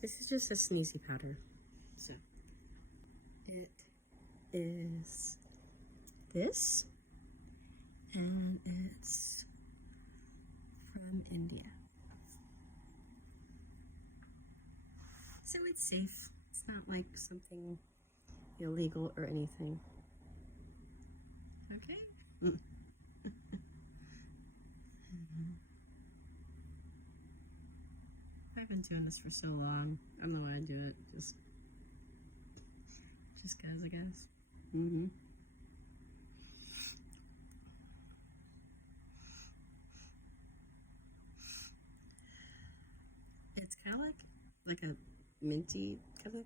This is just a sneezy powder. So it is this, and it's from India. So it's safe. It's not like something illegal or anything. Okay? I've been doing this for so long. I don't know why I do it. Just cause, I guess. It's kind of like a minty kind of